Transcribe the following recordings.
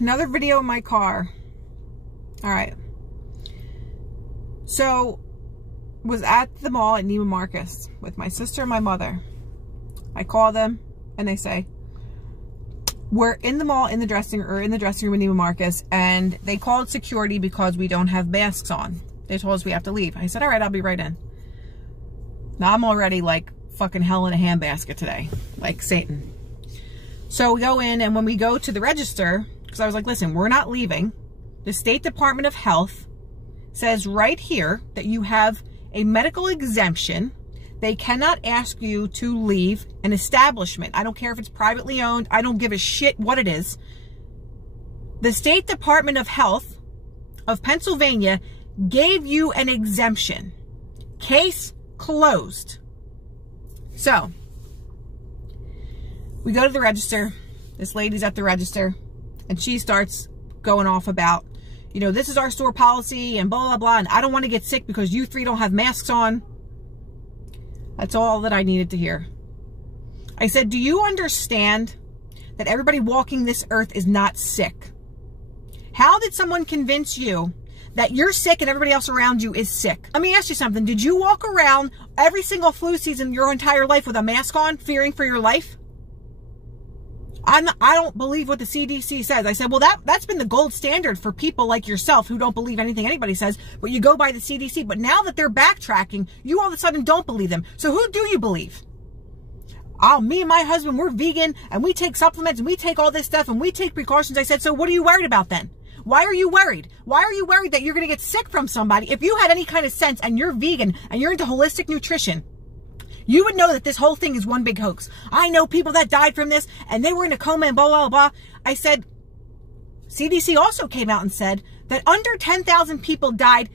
Another video in my car. All right. So, was at the mall at Neiman Marcus with my sister and my mother. I call them and they say, we're in the mall in the dressing room at Neiman Marcus, and they called security because we don't have masks on. They told us we have to leave. I said, all right, I'll be right in. Now I'm already like fucking hell in a handbasket today, like Satan. So we go in, and when we go to the register, because I was like, listen, we're not leaving. The State Department of Health says right here that you have a medical exemption. They cannot ask you to leave an establishment. I don't care if it's privately owned. I don't give a shit what it is. The State Department of Health of Pennsylvania gave you an exemption. Case closed. So, we go to the register. This lady's at the register, and she starts going off about, you know, this is our store policy and blah, blah, blah, and I don't want to get sick because you three don't have masks on. That's all that I needed to hear. I said, do you understand that everybody walking this earth is not sick? How did someone convince you that you're sick and everybody else around you is sick? Let me ask you something. Did you walk around every single flu season your entire life with a mask on, fearing for your life? I don't believe what the CDC says. I said, well, that's been the gold standard for people like yourself who don't believe anything anybody says, but you go by the CDC. But now that they're backtracking, you all of a sudden don't believe them. So who do you believe? Oh, me and my husband, we're vegan, and we take supplements, and we take all this stuff, and we take precautions. I said, so what are you worried about then? Why are you worried? Why are you worried that you're going to get sick from somebody? If you had any kind of sense and you're vegan and you're into holistic nutrition, you would know that this whole thing is one big hoax. I know people that died from this, and they were in a coma and blah, blah, blah. I said, CDC also came out and said that under 10,000 people died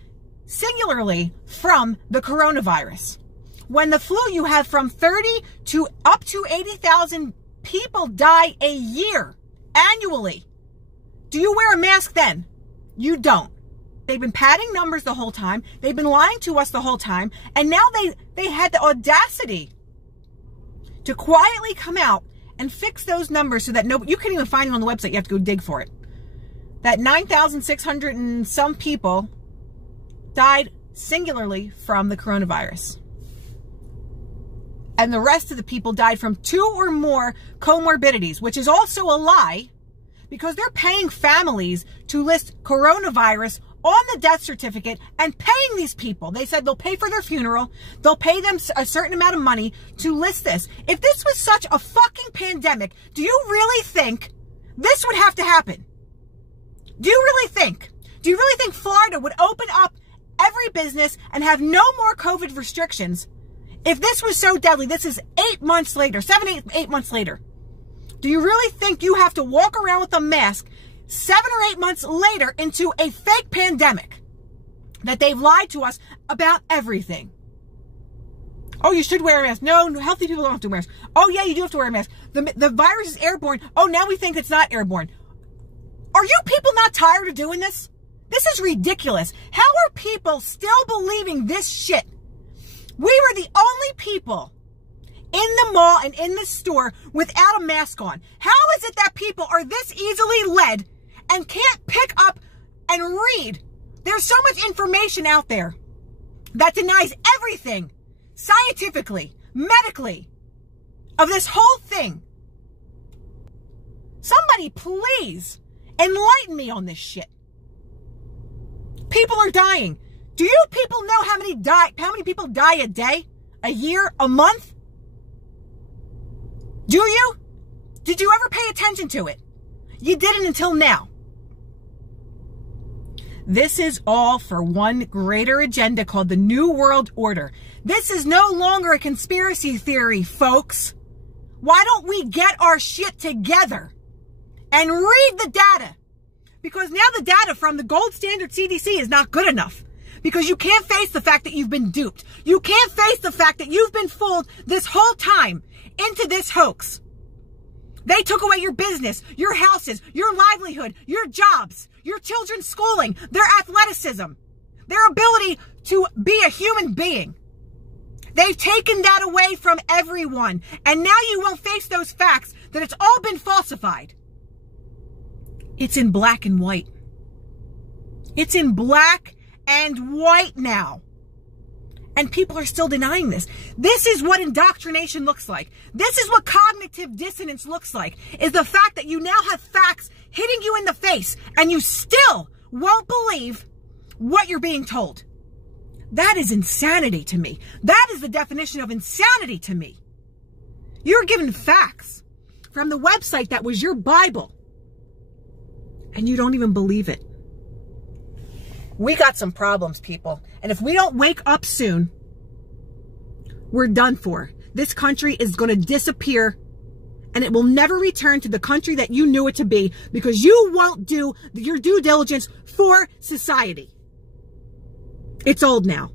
singularly from the coronavirus. When the flu, you have from 30 to up to 80,000 people die a year, annually. Do you wear a mask then? You don't. They've been padding numbers the whole time. They've been lying to us the whole time. And now they had the audacity to quietly come out and fix those numbers so that you can't even find it on the website. You have to go dig for it. That 9,600 and some people died singularly from the coronavirus. And the rest of the people died from 2 or more comorbidities, which is also a lie, because they're paying families to list coronavirus on the death certificate and paying these people. They said they'll pay for their funeral. They'll pay them a certain amount of money to list this. If this was such a fucking pandemic, do you really think this would have to happen? Do you really think Florida would open up every business and have no more COVID restrictions if this was so deadly? This is 8 months later, 8 months later. Do you really think you have to walk around with a mask 7 or 8 months later into a fake pandemic that they've lied to us about everything? Oh, you should wear a mask. No, healthy people don't have to wear a mask. Oh, yeah, you do have to wear a mask. The virus is airborne. Oh, now we think it's not airborne. Are you people not tired of doing this? This is ridiculous. How are people still believing this shit? We were the only people in the mall and in the store without a mask on. How is it that people are this easily led and can't pick up and read? There's so much information out there that denies everything scientifically, medically, of this whole thing. Somebody please enlighten me on this shit. People are dying. Do you people know how many people die a day, a year, a month? Do you? Did you ever pay attention to it? You didn't until now. This is all for one greater agenda called the New World Order. This is no longer a conspiracy theory, folks. Why don't we get our shit together and read the data? Because now the data from the gold standard CDC is not good enough. Because you can't face the fact that you've been duped. You can't face the fact that you've been fooled this whole time into this hoax. They took away your business, your houses, your livelihood, your jobs, your children's schooling, their athleticism, their ability to be a human being. They've taken that away from everyone. And now you won't face those facts that it's all been falsified. It's in black and white. It's in black and white now. And people are still denying this. This is what indoctrination looks like. This is what cognitive dissonance looks like, is the fact that you now have facts hitting you in the face and you still won't believe what you're being told. That is insanity to me. That is the definition of insanity to me. You're given facts from the website that was your Bible, and you don't even believe it. We got some problems, people. And if we don't wake up soon, we're done for. This country is going to disappear, and it will never return to the country that you knew it to be, because you won't do your due diligence for society. It's old now.